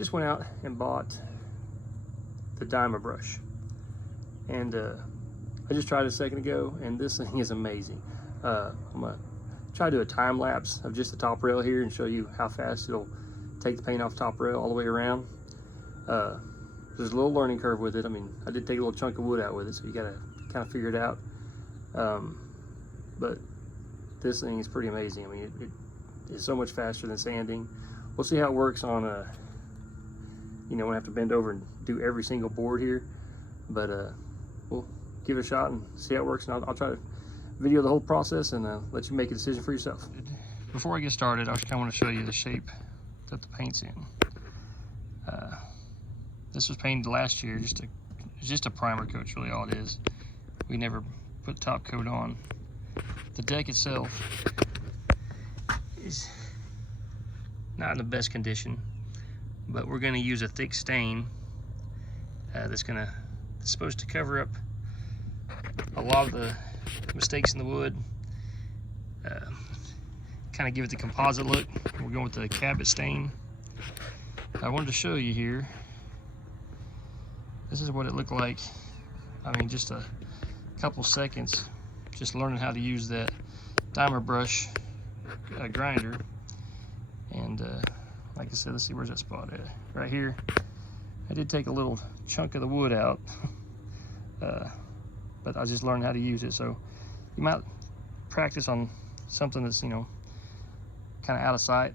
just went out and bought the dimer brush, and I just tried it a second ago, and this thing is amazing. I'm gonna try to do a time lapse of just the top rail here and show you how fast it'll take the paint off the top rail all the way around. There's a little learning curve with it. I mean, I did take a little chunk of wood out with it, so you gotta kind of figure it out. But this thing is pretty amazing. I mean, it is so much faster than sanding. We'll see how it works on you know, we have to bend over and do every single board here, but we'll give it a shot and see how it works, and I'll try to video the whole process and let you make a decision for yourself. Before I get started, I just kind of want to show you the shape that the paint's in. This was painted last year, just a primer coat, really all it is. We never put top coat on. The deck itself is not in the best condition, but we're going to use a thick stain that's supposed to cover up a lot of the mistakes in the wood, kind of give it the composite look. We're going with the Cabot stain. I wanted to show you here, this is what it looked like. I mean, just a couple seconds just learning how to use that dimer brush grinder. And like I said, let's see, where's that spot at? Right here. I did take a little chunk of the wood out, but I just learned how to use it. So you might practice on something that's, you know, kind of out of sight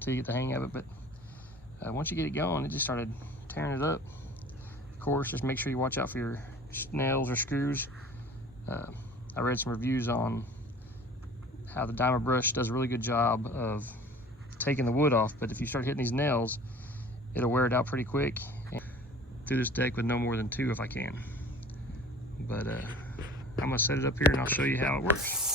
till you get the hang of it. But once you get it going, it just started tearing it up. Of course, just make sure you watch out for your nails or screws. I read some reviews on how the dimer brush does a really good job of taking the wood off, but if you start hitting these nails, it'll wear it out pretty quick. Through this deck with no more than 2 if I can. But I'm gonna set it up here and I'll show you how it works.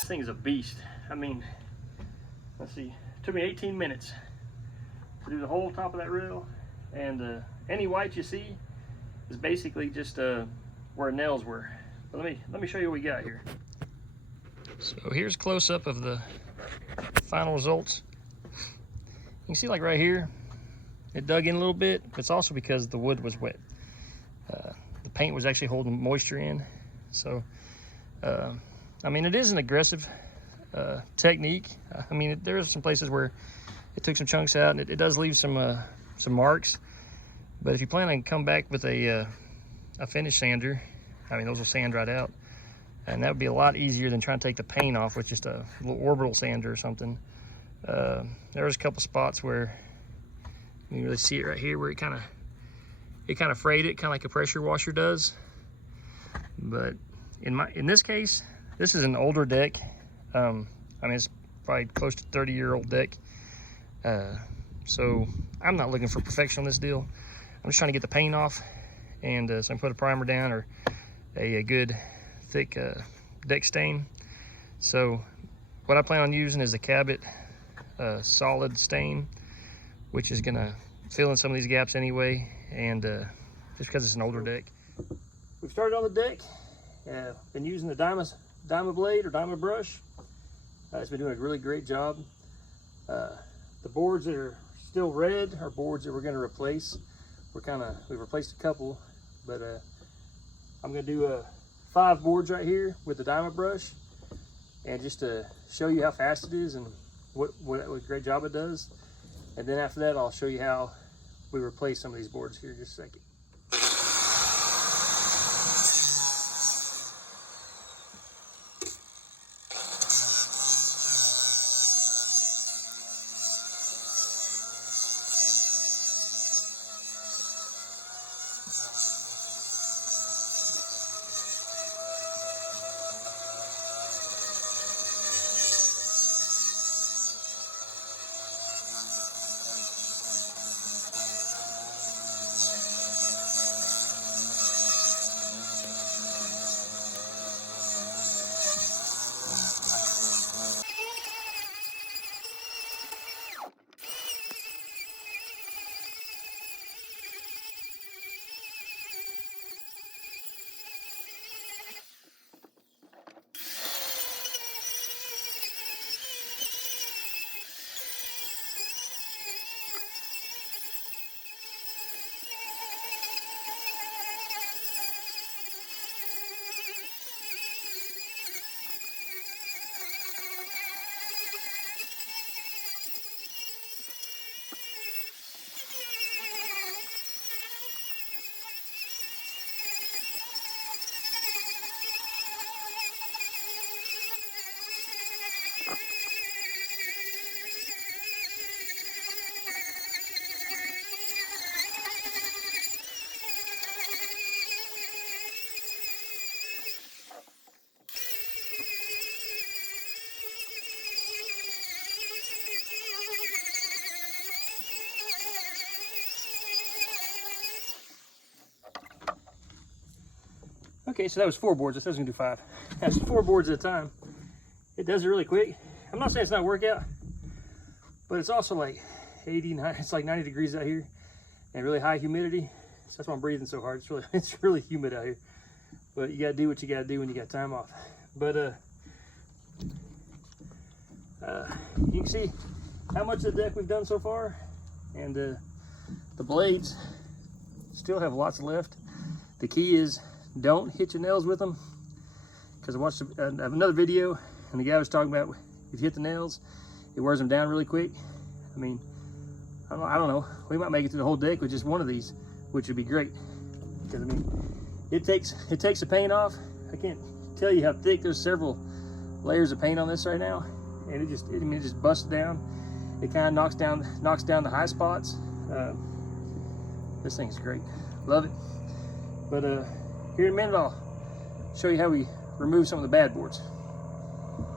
This thing is a beast. I mean, let's see, it took me 18 minutes to do the whole top of that rail, and any white you see is basically just where nails were. But let me show you what we got here. So here's a close-up of the final results. You can see, like right here, it dug in a little bit. It's also because the wood was wet. The paint was actually holding moisture in. So I mean, it is an aggressive technique. I mean, there are some places where it took some chunks out, and it does leave some marks. But if you plan on come back with a finish sander, I mean, those will sand right out, and that would be a lot easier than trying to take the paint off with just a little orbital sander or something. There's a couple spots where you can really see it right here, where it kind of frayed it, kind of like a pressure washer does. But in this case, this is an older deck. I mean, it's probably close to 30-year-old deck. So I'm not looking for perfection on this deal. I'm just trying to get the paint off, and so I can put a primer down or a good thick deck stain. So what I plan on using is the Cabot solid stain, which is gonna fill in some of these gaps anyway, and just because it's an older deck. We've started on the deck. Been using the Dyma blade or Dyma brush. It's been doing a really great job. The boards that are still red are boards that we're going to replace. We've replaced a couple, but I'm going to do 5 boards right here with the Dyma brush, and just to show you how fast it is and what great job it does. And then after that, I'll show you how we replace some of these boards here in just a second. Okay, so that was 4 boards. It says we can do 5. That's 4 boards at a time. It does it really quick. I'm not saying it's not a workout, but it's also like 89. It's like 90 degrees out here and really high humidity. So that's why I'm breathing so hard. It's really humid out here. But you gotta do what you gotta do when you got time off. But you can see how much of the deck we've done so far, and the blades still have lots left. The key is, don't hit your nails with them, because I watched another video and the guy was talking about if you hit the nails, it wears them down really quick. I mean, I don't know. We might make it through the whole deck with just one of these, which would be great. Because I mean, it takes the paint off. I can't tell you how thick. There's several layers of paint on this right now, and it just busts down. It kind of knocks down the high spots. This thing's great. Love it. But here in a minute, I'll show you how we remove some of the bad boards.